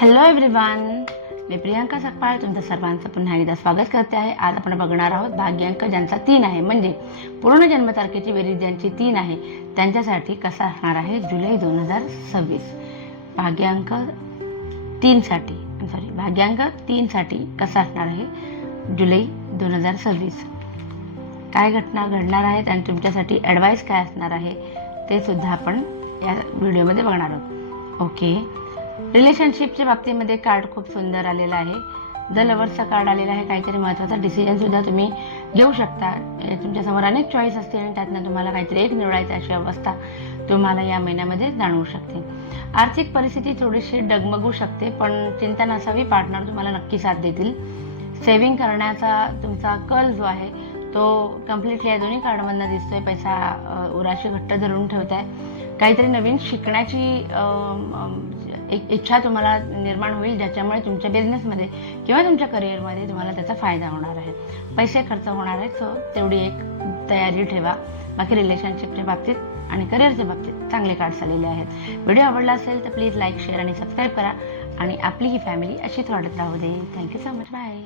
Hello everyone, मी प्रियांका सकपाळ तुमचं सर्वांचं पुन्हा एकदा स्वागत करते आहे. आज आपण बघणार आहोत भाग्यांक ज्यांचा 3 आहे, म्हणजे पूर्ण जन्मतारखेची बेरीज ज्यांची 3 आहे त्यांच्यासाठी कसा असणार आहे जुलै 2026. भाग्यांक 3 साठी कसा असणार आहे जुलै 2026. काय घटना घडणार आहेत आणि तुमच्यासाठी ॲडवाईस काय असणार आहे ते सुद्धा आपण या व्हिडिओमध्ये बघणार आहोत. ओके, रिलेशनशिपच्या बाबतीमध्ये कार्ड खूप सुंदर आलेला आहे. द लवर्सचा कार्ड आलेला आहे. काहीतरी महत्त्वाचा डिसिजनसुद्धा तुम्ही घेऊ शकता. तुमच्यासमोर अनेक चॉईस असतील आणि त्यातनं तुम्हाला काहीतरी एक निवडायची अशी अवस्था तुम्हाला या महिन्यामध्ये जाणवू शकते. आर्थिक परिस्थिती थोडीशी डगमगू शकते, पण चिंता नसावी, पार्टनर तुम्हाला नक्की साथ देतील. सेव्हिंग करण्याचा तुमचा कल जो आहे तो कम्प्लिटली या दोन्ही कार्डमधनं दिसतोय. पैसा उराशी घट्ट धरून ठेवताय. काहीतरी नवीन शिकण्याची एक इच्छा तुम्हाला निर्माण होईल, ज्याच्यामुळे तुमच्या बिझनेसमध्ये किंवा तुमच्या करिअरमध्ये तुम्हाला त्याचा फायदा होणार आहे. पैसे खर्च होणार आहेत, सो तेवढी एक तयारी ठेवा. बाकी रिलेशनशिपच्या बाबतीत आणि करिअरच्या बाबतीत चांगले कार्ड्स आलेले आहेत. व्हिडिओ आवडला असेल तर प्लीज लाईक, शेअर आणि सबस्क्राईब करा आणि आपली ही फॅमिली अशीच वाढत राहू दे. Thank you so much. बाय.